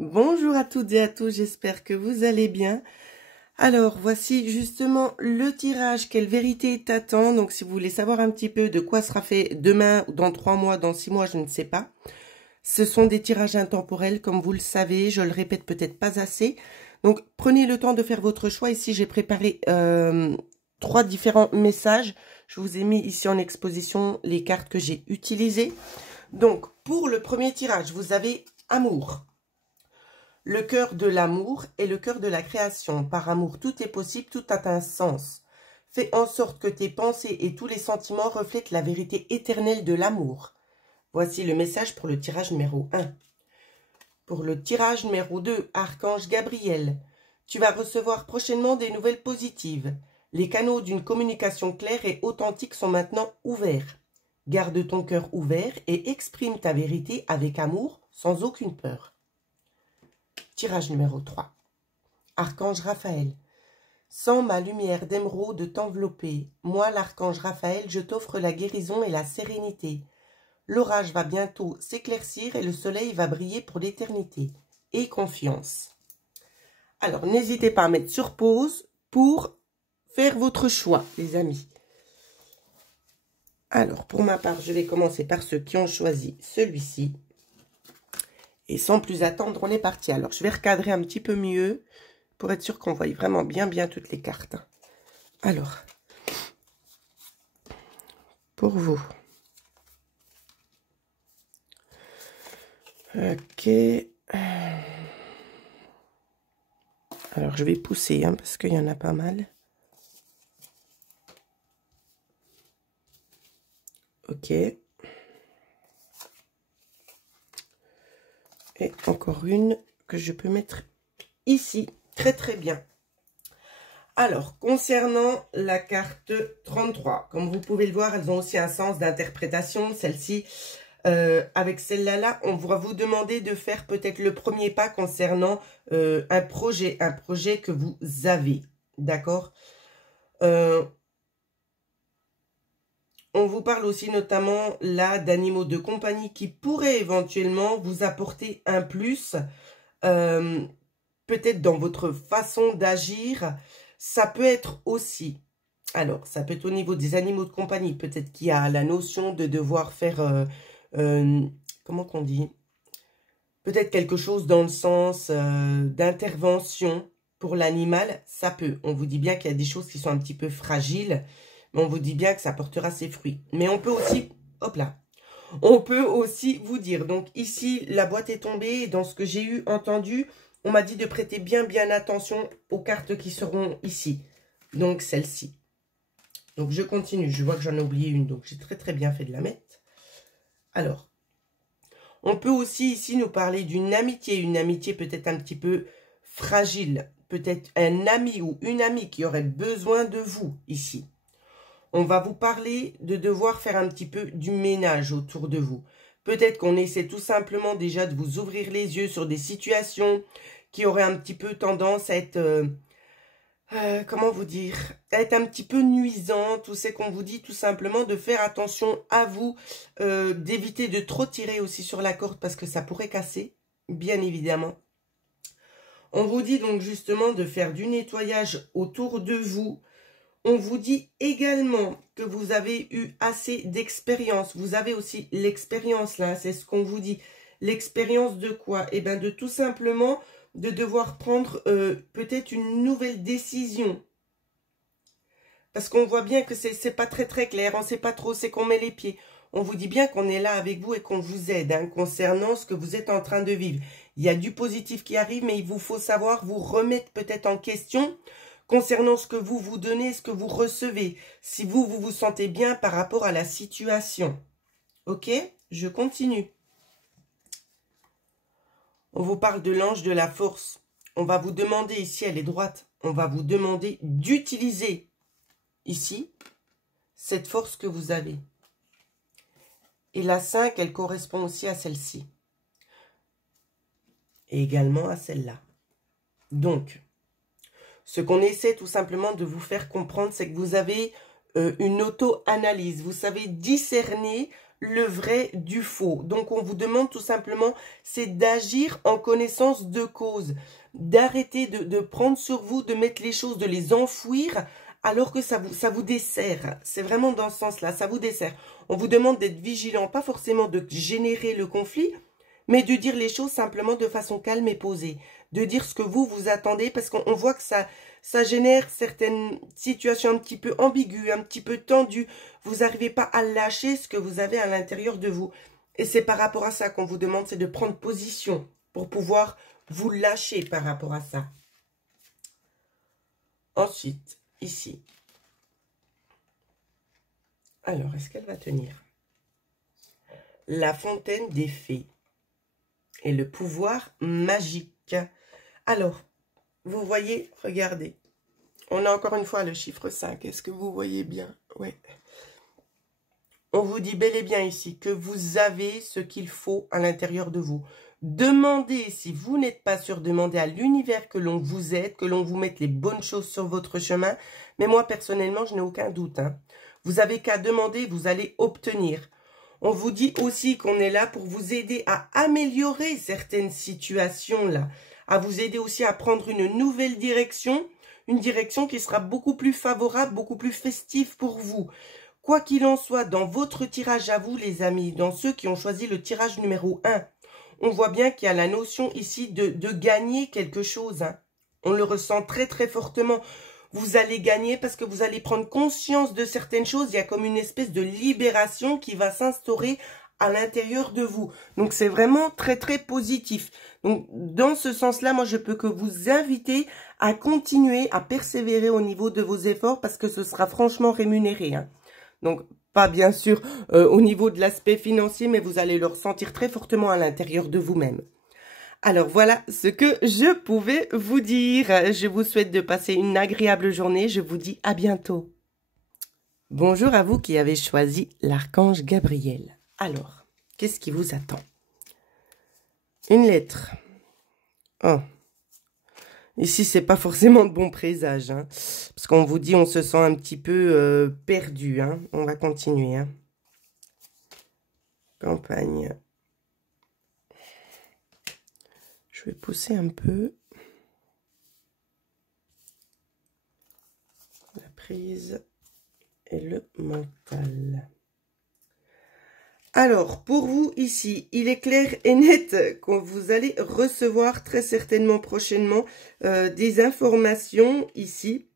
Bonjour à toutes et à tous, j'espère que vous allez bien. Alors, voici justement le tirage Quelle vérité t'attend. Donc, si vous voulez savoir un petit peu de quoi sera fait demain, dans 3 mois, dans 6 mois, je ne sais pas. Ce sont des tirages intemporels, comme vous le savez, je le répète peut-être pas assez. Donc, prenez le temps de faire votre choix. Ici, j'ai préparé 3 différents messages. Je vous ai mis ici en exposition les cartes que j'ai utilisées. Donc, pour le premier tirage, vous avez Amour. Le cœur de l'amour est le cœur de la création. Par amour, tout est possible, tout a un sens. Fais en sorte que tes pensées et tous les sentiments reflètent la vérité éternelle de l'amour. Voici le message pour le tirage numéro 1. Pour le tirage numéro 2, Archange Gabriel. Tu vas recevoir prochainement des nouvelles positives. Les canaux d'une communication claire et authentique sont maintenant ouverts. Garde ton cœur ouvert et exprime ta vérité avec amour, sans aucune peur. Tirage numéro 3. Archange Raphaël. Sens ma lumière d'émeraude t'envelopper. Moi, l'archange Raphaël, je t'offre la guérison et la sérénité. L'orage va bientôt s'éclaircir et le soleil va briller pour l'éternité. Aie confiance. Alors, n'hésitez pas à mettre sur pause pour faire votre choix, les amis. Alors, pour ma part, je vais commencer par ceux qui ont choisi celui-ci. Et sans plus attendre, on est parti. Alors, je vais recadrer un petit peu mieux pour être sûr qu'on voit vraiment bien toutes les cartes. Alors, pour vous. Ok. Alors, je vais pousser, hein, parce qu'il y en a pas mal. Ok. Et encore une que je peux mettre ici. Très bien. Alors, concernant la carte 33, comme vous pouvez le voir, elles ont aussi un sens d'interprétation. Celle-ci, avec celle-là, on va vous demander de faire peut-être le premier pas concernant un projet que vous avez. D'accord? On vous parle aussi notamment là d'animaux de compagnie qui pourraient éventuellement vous apporter un plus, peut-être dans votre façon d'agir. Ça peut être aussi, alors ça peut être au niveau des animaux de compagnie, peut-être qu'il y a la notion de devoir faire, comment qu'on dit, peut-être quelque chose dans le sens d'intervention pour l'animal, ça peut. On vous dit bien qu'il y a des choses qui sont un petit peu fragiles, mais on vous dit bien que ça portera ses fruits. Mais on peut aussi, hop là, on peut aussi vous dire, donc ici, la boîte est tombée, et dans ce que j'ai entendu, on m'a dit de prêter bien attention aux cartes qui seront ici. Donc celle-ci. Donc je continue, je vois que j'en ai oublié une, donc j'ai très bien fait de la mettre. Alors, on peut aussi ici nous parler d'une amitié, une amitié peut-être un petit peu fragile, peut-être un ami ou une amie qui aurait besoin de vous ici. On va vous parler de devoir faire un petit peu du ménage autour de vous. Peut-être qu'on essaie tout simplement déjà de vous ouvrir les yeux sur des situations qui auraient un petit peu tendance à être, comment vous dire, à être un petit peu nuisantes. Ou c'est qu'on vous dit tout simplement de faire attention à vous, d'éviter de trop tirer aussi sur la corde parce que ça pourrait casser, bien évidemment. On vous dit donc justement de faire du nettoyage autour de vous. On vous dit également que vous avez eu assez d'expérience. Vous avez aussi l'expérience là, c'est ce qu'on vous dit. L'expérience de quoi? Eh bien de tout simplement de devoir prendre peut-être une nouvelle décision. Parce qu'on voit bien que c'est pas très clair, on ne sait pas trop, c'est qu'on met les pieds. On vous dit bien qu'on est là avec vous et qu'on vous aide hein, concernant ce que vous êtes en train de vivre. Il y a du positif qui arrive, mais il vous faut savoir vous remettre peut-être en question concernant ce que vous vous donnez, ce que vous recevez. Si vous vous sentez bien par rapport à la situation. Ok? Je continue. On vous parle de l'ange de la force. On va vous demander, ici elle est droite, on va vous demander d'utiliser ici cette force que vous avez. Et la 5, elle correspond aussi à celle-ci. Et également à celle-là. Donc, ce qu'on essaie tout simplement de vous faire comprendre, c'est que vous avez une auto-analyse. Vous savez discerner le vrai du faux. Donc, on vous demande tout simplement, c'est d'agir en connaissance de cause. D'arrêter de prendre sur vous, de mettre les choses, de les enfouir, alors que ça vous dessert. C'est vraiment dans ce sens-là, ça vous dessert. On vous demande d'être vigilant, pas forcément de générer le conflit, mais de dire les choses simplement de façon calme et posée. De dire ce que vous attendez, parce qu'on voit que ça génère certaines situations un petit peu ambiguës, un petit peu tendues. Vous n'arrivez pas à lâcher ce que vous avez à l'intérieur de vous. Et c'est par rapport à ça qu'on vous demande, c'est de prendre position pour pouvoir vous lâcher par rapport à ça. Ensuite, ici. Alors, est-ce qu'elle va tenir? La fontaine des fées et le pouvoir magique. Alors, vous voyez, regardez. On a encore une fois le chiffre 5. Est-ce que vous voyez bien? Ouais. On vous dit bel et bien ici que vous avez ce qu'il faut à l'intérieur de vous. Demandez, si vous n'êtes pas sûr, demandez à l'univers que l'on vous aide, que l'on vous mette les bonnes choses sur votre chemin. Mais moi, personnellement, je n'ai aucun doute. Vous avez qu'à demander, vous allez obtenir. On vous dit aussi qu'on est là pour vous aider à améliorer certaines situations là, à vous aider aussi à prendre une nouvelle direction, une direction qui sera beaucoup plus favorable, beaucoup plus festive pour vous. Quoi qu'il en soit, dans votre tirage à vous les amis, dans ceux qui ont choisi le tirage numéro 1, on voit bien qu'il y a la notion ici de gagner quelque chose. On le ressent très très fortement. Vous allez gagner parce que vous allez prendre conscience de certaines choses. Il y a comme une espèce de libération qui va s'instaurer à l'intérieur de vous. Donc, c'est vraiment très, très positif. Donc, dans ce sens-là, moi, je peux que vous inviter à continuer, à persévérer au niveau de vos efforts parce que ce sera franchement rémunéré. Donc, pas bien sûr au niveau de l'aspect financier, mais vous allez le ressentir très fortement à l'intérieur de vous-même. Alors voilà ce que je pouvais vous dire. Je vous souhaite de passer une agréable journée. Je vous dis à bientôt. Bonjour à vous qui avez choisi l'archange Gabriel. Alors, qu'est-ce qui vous attend? Une lettre. Oh. Ici, c'est pas forcément de bon présage. Parce qu'on vous dit on se sent un petit peu perdu. On va continuer. Campagne. Je vais pousser un peu la prise et le mental. Alors, pour vous ici, il est clair et net que vous allez recevoir très certainement prochainement des informations ici.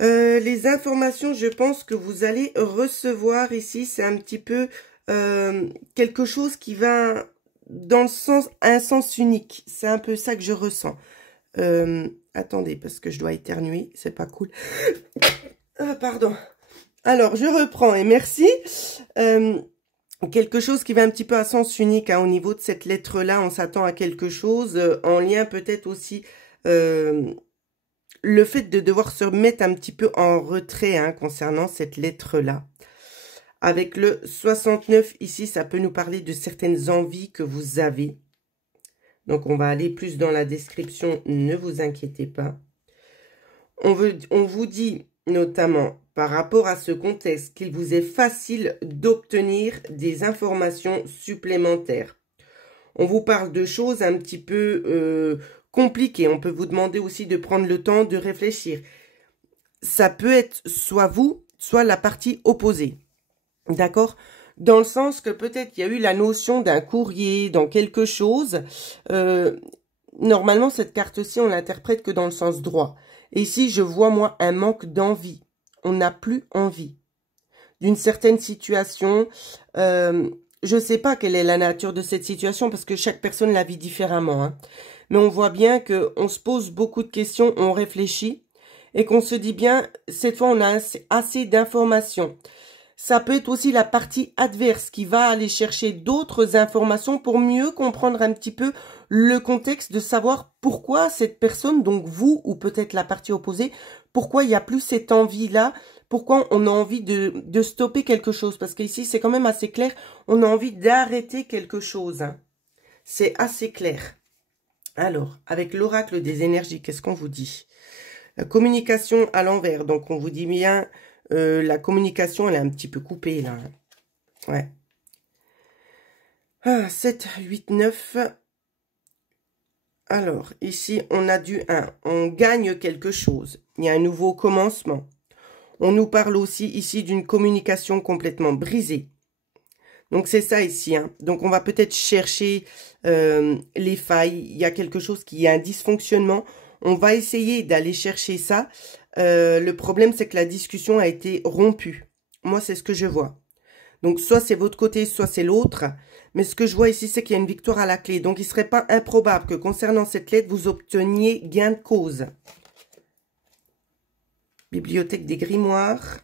Les informations, je pense que vous allez recevoir ici, c'est un petit peu quelque chose qui va dans le sens, un sens unique. C'est un peu ça que je ressens. Attendez, parce que je dois éternuer, c'est pas cool. Pardon. Alors, je reprends et merci. Quelque chose qui va un petit peu à sens unique au niveau de cette lettre-là. On s'attend à quelque chose en lien peut-être aussi le fait de devoir se mettre un petit peu en retrait concernant cette lettre-là. Avec le 69 ici, ça peut nous parler de certaines envies que vous avez. Donc, on va aller plus dans la description, ne vous inquiétez pas. On vous dit notamment, par rapport à ce contexte, qu'il vous est facile d'obtenir des informations supplémentaires. On vous parle de choses un petit peu compliquées. On peut vous demander aussi de prendre le temps de réfléchir. Ça peut être soit vous, soit la partie opposée. D'accord? Dans le sens que peut-être il y a eu la notion d'un courrier, dans quelque chose. Normalement, cette carte-ci, on l'interprète que dans le sens droit. Et ici, je vois, moi, un manque d'envie. On n'a plus envie d'une certaine situation. Je ne sais pas quelle est la nature de cette situation parce que chaque personne la vit différemment. Mais on voit bien qu'on se pose beaucoup de questions, on réfléchit et qu'on se dit bien, cette fois, on a assez d'informations. Ça peut être aussi la partie adverse qui va aller chercher d'autres informations pour mieux comprendre un petit peu le contexte de savoir pourquoi cette personne, donc vous ou peut-être la partie opposée, pourquoi il n'y a plus cette envie-là, pourquoi on a envie de stopper quelque chose. Parce qu'ici, c'est quand même assez clair, on a envie d'arrêter quelque chose. C'est assez clair. Alors, avec l'oracle des énergies, qu'est-ce qu'on vous dit? La communication à l'envers, donc on vous dit bien... la communication, elle est un petit peu coupée, là. Ouais. Ah, 7, 8, 9. Alors, ici, on a du 1. On gagne quelque chose. Il y a un nouveau commencement. On nous parle aussi ici d'une communication complètement brisée. Donc, c'est ça ici. Hein. Donc, on va peut-être chercher les failles. Il y a quelque chose qui a un dysfonctionnement. On va essayer d'aller chercher ça. Le problème, c'est que la discussion a été rompue. Moi, c'est ce que je vois. Donc, soit c'est votre côté, soit c'est l'autre. Mais ce que je vois ici, c'est qu'il y a une victoire à la clé. Donc, il ne serait pas improbable que concernant cette lettre, vous obteniez gain de cause. Bibliothèque des grimoires.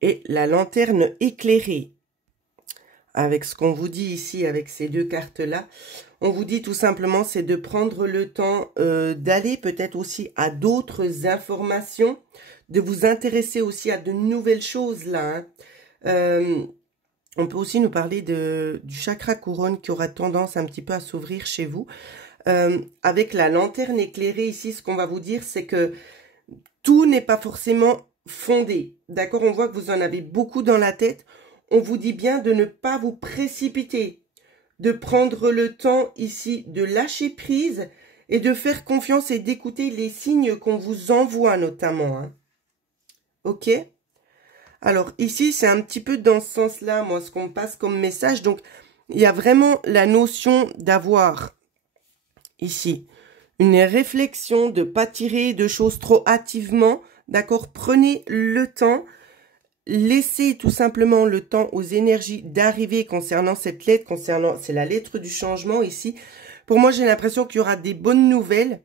Et la lanterne éclairée. Avec ce qu'on vous dit ici, avec ces deux cartes-là, on vous dit tout simplement, c'est de prendre le temps d'aller peut-être aussi à d'autres informations, de vous intéresser aussi à de nouvelles choses là. Hein. On peut aussi nous parler du chakra couronne qui aura tendance un petit peu à s'ouvrir chez vous. Avec la lanterne éclairée ici, ce qu'on va vous dire, c'est que tout n'est pas forcément fondé. D'accord? On voit que vous en avez beaucoup dans la tête. On vous dit bien de ne pas vous précipiter, de prendre le temps ici de lâcher prise et de faire confiance et d'écouter les signes qu'on vous envoie notamment. Hein. Ok? Alors ici, c'est un petit peu dans ce sens-là, moi, ce qu'on me passe comme message. Donc, il y a vraiment la notion d'avoir ici une réflexion, de ne pas tirer de choses trop hâtivement. D'accord? Prenez le temps. Laissez tout simplement le temps aux énergies d'arriver concernant cette lettre, c'est la lettre du changement ici. Pour moi, j'ai l'impression qu'il y aura des bonnes nouvelles,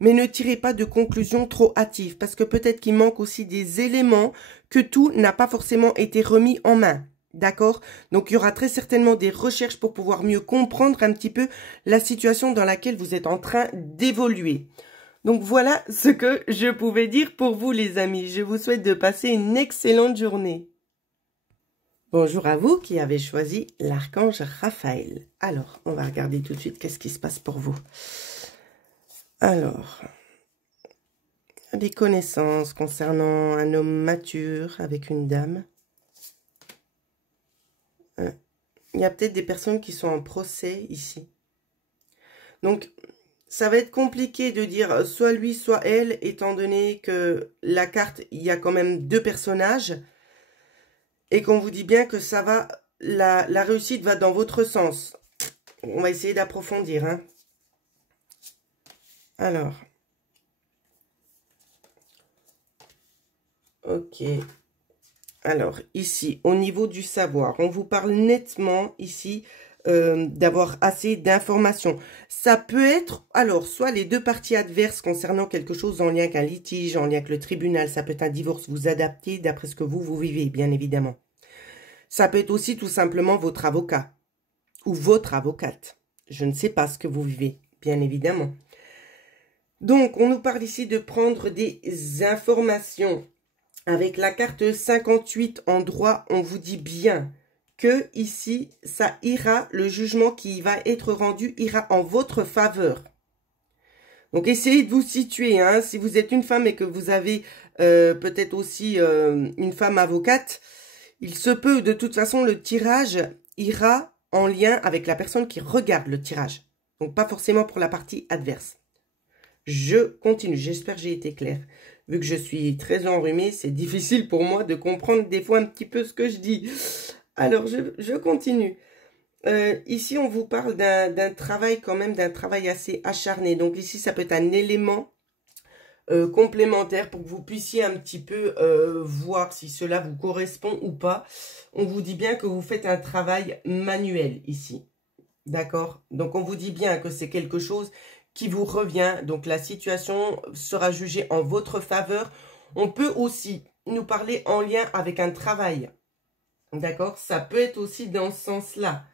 mais ne tirez pas de conclusions trop hâtives, parce que peut-être qu'il manque aussi des éléments, que tout n'a pas forcément été remis en main. D'accord? Donc, il y aura très certainement des recherches pour pouvoir mieux comprendre un petit peu la situation dans laquelle vous êtes en train d'évoluer. Donc voilà ce que je pouvais dire pour vous les amis. Je vous souhaite de passer une excellente journée. Bonjour à vous qui avez choisi l'archange Raphaël. Alors, on va regarder tout de suite qu'est-ce qui se passe pour vous. Alors, des connaissances concernant un homme mature avec une dame. Il y a peut-être des personnes qui sont en procès ici. Donc, ça va être compliqué de dire soit lui, soit elle, étant donné que la carte, il y a quand même deux personnages. Et qu'on vous dit bien que ça va, la réussite va dans votre sens. On va essayer d'approfondir. Hein. Alors. Ok. Alors, ici, au niveau du savoir, on vous parle nettement ici d'avoir assez d'informations. Ça peut être, alors, soit les deux parties adverses concernant quelque chose en lien avec un litige, en lien avec le tribunal, ça peut être un divorce, vous adaptez d'après ce que vous vivez, bien évidemment. Ça peut être aussi tout simplement votre avocat ou votre avocate. Je ne sais pas ce que vous vivez, bien évidemment. Donc, on nous parle ici de prendre des informations. Avec la carte 58 en droit, on vous dit bien que ici, ça ira, le jugement qui va être rendu ira en votre faveur. Donc, essayez de vous situer. Hein, si vous êtes une femme et que vous avez peut-être aussi une femme avocate, il se peut, de toute façon, le tirage ira en lien avec la personne qui regarde le tirage. Donc, pas forcément pour la partie adverse. Je continue. J'espère que j'ai été claire. Vu que je suis très enrhumée, c'est difficile pour moi de comprendre des fois un petit peu ce que je dis. Alors, je continue. Ici, on vous parle d'un travail quand même, d'un travail assez acharné. Donc ici, ça peut être un élément complémentaire pour que vous puissiez un petit peu voir si cela vous correspond ou pas. On vous dit bien que vous faites un travail manuel ici. D'accord? Donc, on vous dit bien que c'est quelque chose qui vous revient. Donc, la situation sera jugée en votre faveur. On peut aussi nous parler en lien avec un travail. D'accord? Ça peut être aussi dans ce sens-là.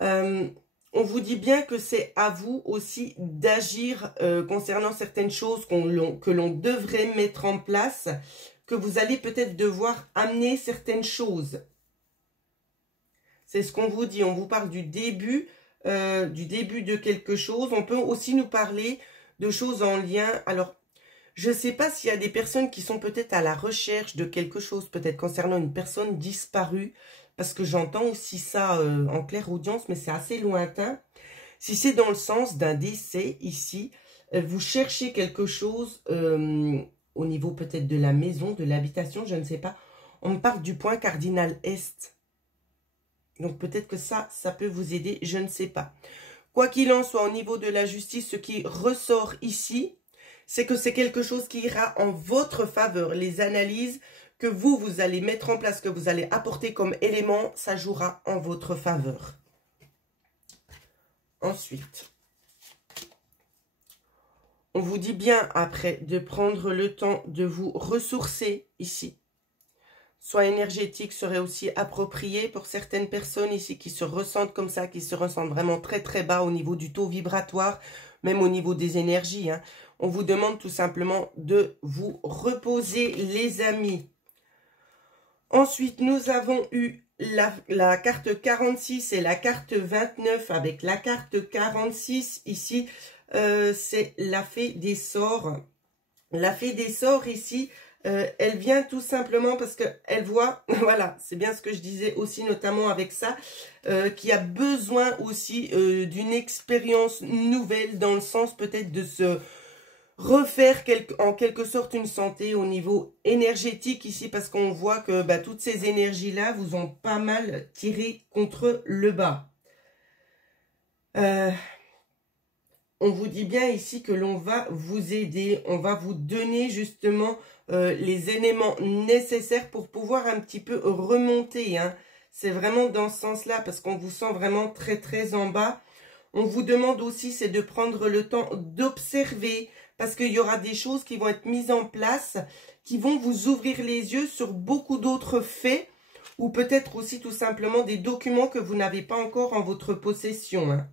On vous dit bien que c'est à vous aussi d'agir concernant certaines choses que l'on devrait mettre en place, que vous allez peut-être devoir amener certaines choses. C'est ce qu'on vous dit. On vous parle du début de quelque chose. On peut aussi nous parler de choses en lien. Alors, Je ne sais pas s'il y a des personnes qui sont peut-être à la recherche de quelque chose, peut-être concernant une personne disparue, parce que j'entends aussi ça en clairaudience, mais c'est assez lointain. Si c'est dans le sens d'un décès ici, vous cherchez quelque chose au niveau peut-être de la maison, de l'habitation, je ne sais pas. On me parle du point cardinal Est. Donc peut-être que ça peut vous aider, je ne sais pas. Quoi qu'il en soit, au niveau de la justice, ce qui ressort ici, c'est que c'est quelque chose qui ira en votre faveur. Les analyses que vous allez mettre en place, que vous allez apporter comme élément, ça jouera en votre faveur. Ensuite, on vous dit bien après de prendre le temps de vous ressourcer ici. Soit énergétique serait aussi approprié pour certaines personnes ici qui se ressentent comme ça, qui se ressentent vraiment très très bas au niveau du taux vibratoire, même au niveau des énergies, hein. On vous demande tout simplement de vous reposer, les amis. Ensuite, nous avons eu la carte 46 et la carte 29. Avec la carte 46, ici, c'est la fée des sorts. La fée des sorts, ici, elle vient tout simplement parce qu'elle voit, voilà, c'est bien ce que je disais aussi, notamment avec ça, qui a besoin aussi d'une expérience nouvelle, dans le sens peut-être de se refaire en quelque sorte une santé au niveau énergétique ici, parce qu'on voit que toutes ces énergies-là vous ont pas mal tiré contre le bas. On vous dit bien ici que l'on va vous aider, on va vous donner justement les éléments nécessaires pour pouvoir un petit peu remonter, hein. C'est vraiment dans ce sens-là, parce qu'on vous sent vraiment très très en bas. On vous demande aussi, c'est de prendre le temps d'observer, parce qu'il y aura des choses qui vont être mises en place, qui vont vous ouvrir les yeux sur beaucoup d'autres faits, ou peut-être aussi tout simplement des documents que vous n'avez pas encore en votre possession, hein.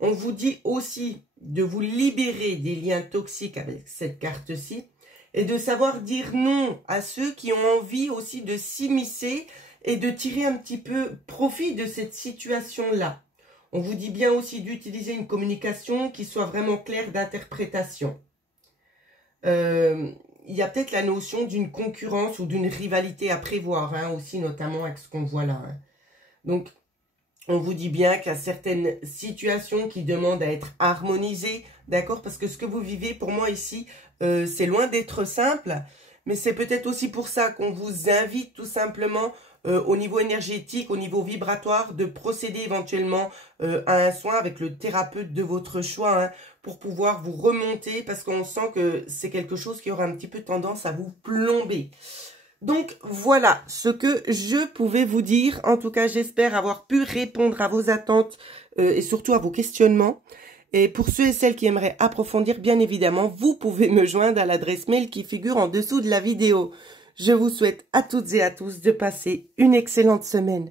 On vous dit aussi de vous libérer des liens toxiques avec cette carte-ci, et de savoir dire non à ceux qui ont envie aussi de s'immiscer et de tirer un petit peu profit de cette situation-là. On vous dit bien aussi d'utiliser une communication qui soit vraiment claire d'interprétation. Il y a peut-être la notion d'une concurrence ou d'une rivalité à prévoir, hein, aussi, notamment avec ce qu'on voit là, hein. Donc, on vous dit bien qu'il y a certaines situations qui demandent à être harmonisées, d'accord? Parce que ce que vous vivez, pour moi ici, c'est loin d'être simple, mais c'est peut-être aussi pour ça qu'on vous invite tout simplement au niveau énergétique, au niveau vibratoire, de procéder éventuellement à un soin avec le thérapeute de votre choix, hein, pour pouvoir vous remonter, parce qu'on sent que c'est quelque chose qui aura un petit peu tendance à vous plomber. Donc voilà ce que je pouvais vous dire. En tout cas, j'espère avoir pu répondre à vos attentes et surtout à vos questionnements. Et pour ceux et celles qui aimeraient approfondir, bien évidemment, vous pouvez me joindre à l'adresse mail qui figure en dessous de la vidéo. Je vous souhaite à toutes et à tous de passer une excellente semaine.